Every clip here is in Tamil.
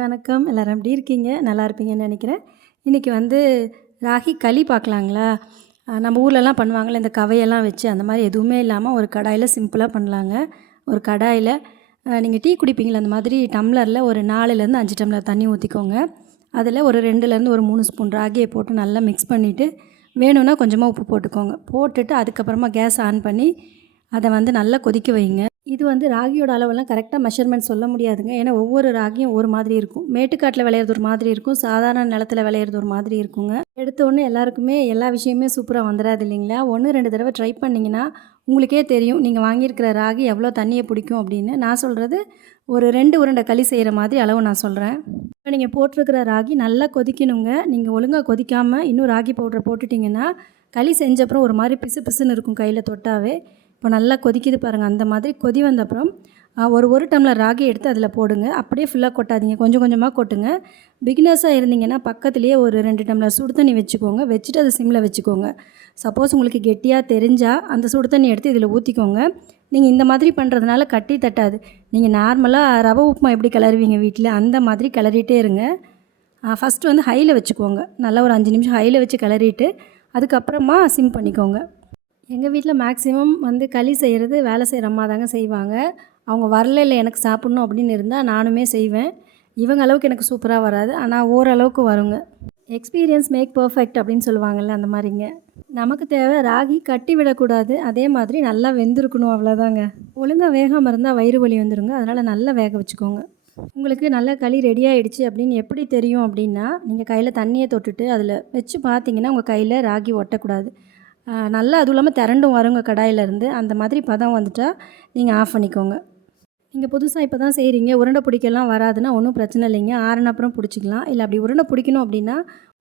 ஹாய் வணக்கம். எல்லோரும் எப்படி இருக்கீங்க? நல்லா இருப்பீங்கன்னு நினைக்கிறேன். இன்றைக்கி வந்து ராகி களி பார்க்கலாங்களா? நம்ம ஊர்லலாம் பண்ணுவாங்களே இந்த கவையெல்லாம் வச்சு அந்த மாதிரி எதுவுமே இல்லாமல் ஒரு கடாயில் சிம்பிளாக பண்ணலாங்க. ஒரு கடாயில் நீங்கள் டீ குடிப்பீங்களா? அந்த மாதிரி டம்ளரில் ஒரு நாலுலேருந்து அஞ்சு டம்ளர் தண்ணி ஊற்றிக்கோங்க அதில் ஒரு ரெண்டுலேருந்து ஒரு மூணு ஸ்பூன் ராகியை போட்டு நல்லா மிக்ஸ் பண்ணிவிட்டு வேணும்னா கொஞ்சமாக உப்பு போட்டுக்கோங்க. போட்டுட்டு அதுக்கப்புறமா கேஸ் ஆன் பண்ணி அதை வந்து நல்லா கொதிக்க வைங்க. இது வந்து ராகியோட அளவெல்லாம் கரெக்டாக மெஷர்மெண்ட் சொல்ல முடியாதுங்க. ஏன்னா ஒவ்வொரு ராகியும் ஒரு மாதிரி இருக்கும். மேட்டுக்காட்டில் விளையிறது ஒரு மாதிரி இருக்கும். சாதாரண நிலத்துல விளையிறது ஒரு மாதிரி இருக்குங்க. எடுத்த உடனே எல்லாருக்குமே எல்லா விஷயமே சூப்பராக வந்துடாது இல்லைங்களா? ஒன்று ரெண்டு தடவை ட்ரை பண்ணிங்கன்னா உங்களுக்கே தெரியும் நீங்கள் வாங்கியிருக்கிற ராகி எவ்வளோ தண்ணியை பிடிக்கும் அப்படின்னு. நான் சொல்கிறது ஒரு ரெண்டு உருண்டை களி செய்கிற மாதிரி அளவு நான் சொல்கிறேன் இப்போ நீங்கள் போட்டிருக்கிற ராகி நல்லா கொதிக்கணுங்க. நீங்கள் ஒழுங்காக கொதிக்காமல் இன்னும் ராகி பவுடரை போட்டுட்டிங்கன்னா களி செஞ்சப்புறம் ஒரு மாதிரி பிசு பிசுன்னு இருக்கும் கையில் தொட்டாவே. இப்போ நல்லா கொதிக்குது பாருங்கள் அந்த மாதிரி கொதி வந்த அப்புறம் ஒரு ஒரு டம்ளர் ராகி எடுத்து அதில் போடுங்க. அப்படியே ஃபுல்லாக கொட்டாதீங்க. கொஞ்சம் கொஞ்சமாக கொட்டுங்க. பிகினர்ஸாக இருந்தீங்கன்னா பக்கத்துலேயே ஒரு ரெண்டு டம்ளர் சுடு தண்ணி வச்சுக்கோங்க. வச்சுட்டு அதை சிம்மில் வச்சுக்கோங்க. சப்போஸ் உங்களுக்கு கெட்டியாக தெரிஞ்சால் அந்த சுடு தண்ணி எடுத்து இதில் ஊற்றிக்கோங்க நீங்கள் இந்த மாதிரி பண்ணுறதுனால கட்டி தட்டாது. நீங்கள் நார்மலாக ரவை உப்புமா எப்படி கிளறுவீங்க வீட்டில் அந்த மாதிரி கிளறிட்டே இருங்க. ஃபஸ்ட்டு வந்து ஹையில் வச்சுக்கோங்க. நல்லா ஒரு அஞ்சு நிமிஷம் ஹையில் வச்சு கிளறிட்டு அதுக்கப்புறமா சிம் பண்ணிக்கோங்க. எங்கள் வீட்டில் மேக்ஸிமம் வந்து களி செய்கிறது வேலை செய்கிற அம்மா தாங்க செய்வாங்க. அவங்க வரல இல்லை எனக்கு சாப்பிட்ணும் அப்படின்னு இருந்தால் நானுமே செய்வேன். இவங்க அளவுக்கு எனக்கு சூப்பராக வராது. ஆனால் ஓரளவுக்கு வருங்க. எக்ஸ்பீரியன்ஸ் மேக் பர்ஃபெக்ட் அப்படின்னு சொல்லுவாங்கள்ல அந்த மாதிரிங்க. நமக்கு தேவை ராகி கட்டி விடக்கூடாது. அதே மாதிரி நல்லா வெந்திருக்கணும் அவ்வளோதாங்க ஒழுங்காக வேகாமல் இருந்தால் வயிறு வலி வந்துடுங்க அதனால் நல்லா வேக வச்சுக்கோங்க. உங்களுக்கு நல்ல களி ரெடி ஆகிடுச்சு அப்படின்னு எப்படி தெரியும் அப்படின்னா நீங்கள் கையில் தண்ணியை தொட்டுட்டு அதில் வச்சு பார்த்தீங்கன்னா உங்கள் கையில் ராகி ஒட்டக்கூடாது. நல்லா அதுவும் இல்லாமல் திரண்டும் வருங்க கடாயிலேருந்து. அந்த மாதிரி பதம் வந்துட்டா நீங்கள் ஆஃப் பண்ணிக்கோங்க. நீங்கள் புதுசாக இப்போ தான் செய்கிறீங்க உருண்டை பிடிக்கலாம் வராதுன்னா ஒன்றும் பிரச்சனை இல்லைங்க. ஆறுன அப்புறம் பிடிச்சிக்கலாம். இல்லை அப்படி உருண்டை பிடிக்கணும் அப்படின்னா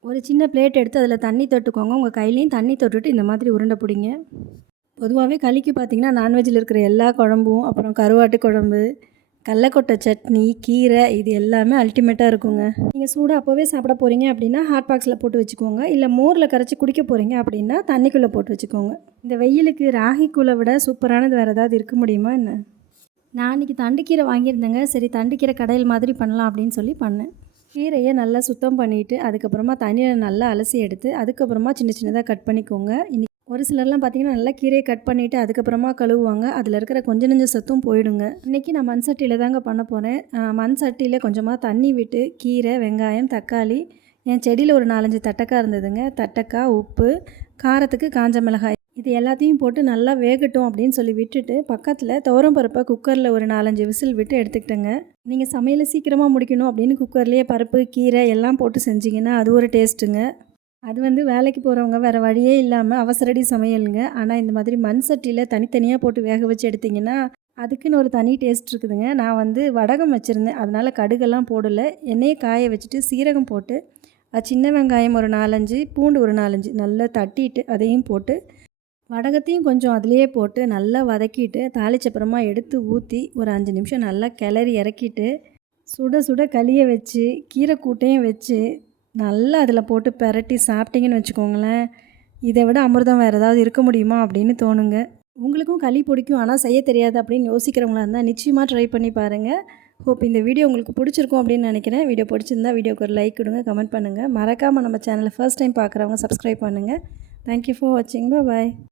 ஒரு சின்ன பிளேட் எடுத்து அதில் தண்ணி தொட்டுக்கோங்க. உங்கள் கையிலையும் தண்ணி தொட்டுட்டு இந்த மாதிரி உருண்டை பிடிங்க. பொதுவாகவே களிக்கு பார்த்தீங்கன்னா நான்வெஜ்ஜில் இருக்கிற எல்லா குழம்பும் அப்புறம் கருவாட்டு குழம்பு கடலக்கொட்டை சட்னி கீரை இது எல்லாமே அல்டிமேட்டாக இருக்குங்க. நீங்கள் சூடாக அப்போவே சாப்பிட போகிறீங்க அப்படின்னா ஹாட் பாக்ஸில் போட்டு வச்சுக்கோங்க. இல்லை மோரில் கரைச்சி குடிக்க போகிறீங்க அப்படின்னா தண்ணிக்குள்ளே போட்டு வச்சுக்கோங்க. இந்த வெயிலுக்கு ராகி கூழை விட சூப்பரானது வேறு ஏதாவது இருக்க முடியுமா என்ன? நான் அன்றைக்கி தண்டுக்கீரை வாங்கியிருந்தேங்க. சரி தண்டுக்கீரை கடையில் மாதிரி பண்ணலாம் அப்படின்னு சொல்லி பண்ணேன். கீரையை நல்லா சுத்தம் பண்ணிவிட்டு அதுக்கப்புறமா தண்ணியில் நல்லா அலசி எடுத்து அதுக்கப்புறமா சின்ன சின்னதாக கட் பண்ணிக்கோங்க. இன்னைக்கு ஒரு சிலர்லாம் பார்த்தீங்கன்னா நல்லா கீரையை கட் பண்ணிவிட்டு அதுக்கப்புறமா கழுவுவாங்க. அதில் இருக்கிற கொஞ்ச நெஞ்ச சத்தும் போயிடுங்க. இன்றைக்கி நான் மண் சட்டியில் தாங்க பண்ண போகிறேன் மண் சட்டியில் கொஞ்சமாக தண்ணி விட்டு கீரை வெங்காயம் தக்காளி. என் செடியில் ஒரு நாலஞ்சு தட்டக்காய் இருந்ததுங்க. தட்டக்காய் உப்பு காரத்துக்கு காஞ்ச மிளகாய். இது எல்லாத்தையும் போட்டு நல்லா வேகட்டும் அப்படின்னு சொல்லி விட்டுட்டு பக்கத்தில் துவரம் பருப்பை குக்கரில் ஒரு நாலஞ்சு விசில் விட்டு எடுத்துக்கிட்டேங்க. நீங்கள் சமையலை சீக்கிரமாக முடிக்கணும் அப்படின்னு குக்கர்லேயே பருப்பு கீரை எல்லாம் போட்டு செஞ்சிங்கன்னா அது ஒரு டேஸ்ட்டுங்க அது வந்து வேலைக்கு போகிறவங்க வேறு வழியே இல்லாமல் அவசரடி சமையலுங்க. ஆனால் இந்த மாதிரி மண் சட்டியில் தனித்தனியாக போட்டு வேக வச்சு எடுத்திங்கன்னா அதுக்குன்னு ஒரு தனி டேஸ்ட் இருக்குதுங்க. நான் வந்து வடகம் வச்சுருந்தேன். அதனால் கடுகெல்லாம் போடலை. எண்ணெயை காய வச்சுட்டு சீரகம் போட்டு அது சின்ன வெங்காயம் ஒரு நாலஞ்சு பூண்டு ஒரு நாலஞ்சு நல்லா தட்டிட்டு அதையும் போட்டு வடகத்தையும் கொஞ்சம் அதிலேயே போட்டு நல்லா வதக்கிட்டு தாளிச்சப்புறமா எடுத்து ஊற்றி ஒரு அஞ்சு நிமிஷம் நல்லா கிளறி இறக்கிட்டு சுட சுட களியை வச்சு கீரை கூட்டையும் வச்சு நல்லா அதில் போட்டு பெரட்டி சாப்பிட்டீங்கன்னு வச்சுக்கோங்களேன். இதை விட அமிர்தம் வேறு ஏதாவது இருக்க முடியுமா அப்படின்னு தோணுங்க. உங்களுக்கும் களி பிடிக்கும் ஆனால் செய்ய தெரியாது அப்படின்னு யோசிக்கிறவங்களா இருந்தால் நிச்சயமாக ட்ரை பண்ணி பாருங்கள் ஹோப் இந்த வீடியோ உங்களுக்கு பிடிச்சிருக்கும் அப்படின்னு நினைக்கிறேன். வீடியோ பிடிச்சிருந்தா வீடியோக்கு ஒரு லைக் கொடுங்க கமெண்ட் பண்ணுங்கள் மறக்காமல் நம்ம சேனலை ஃபர்ஸ்ட் டைம் பார்க்குறவங்க சப்ஸ்கிரைப் பண்ணுங்கள் தேங்க்யூ ஃபார் வாட்சிங் பாய்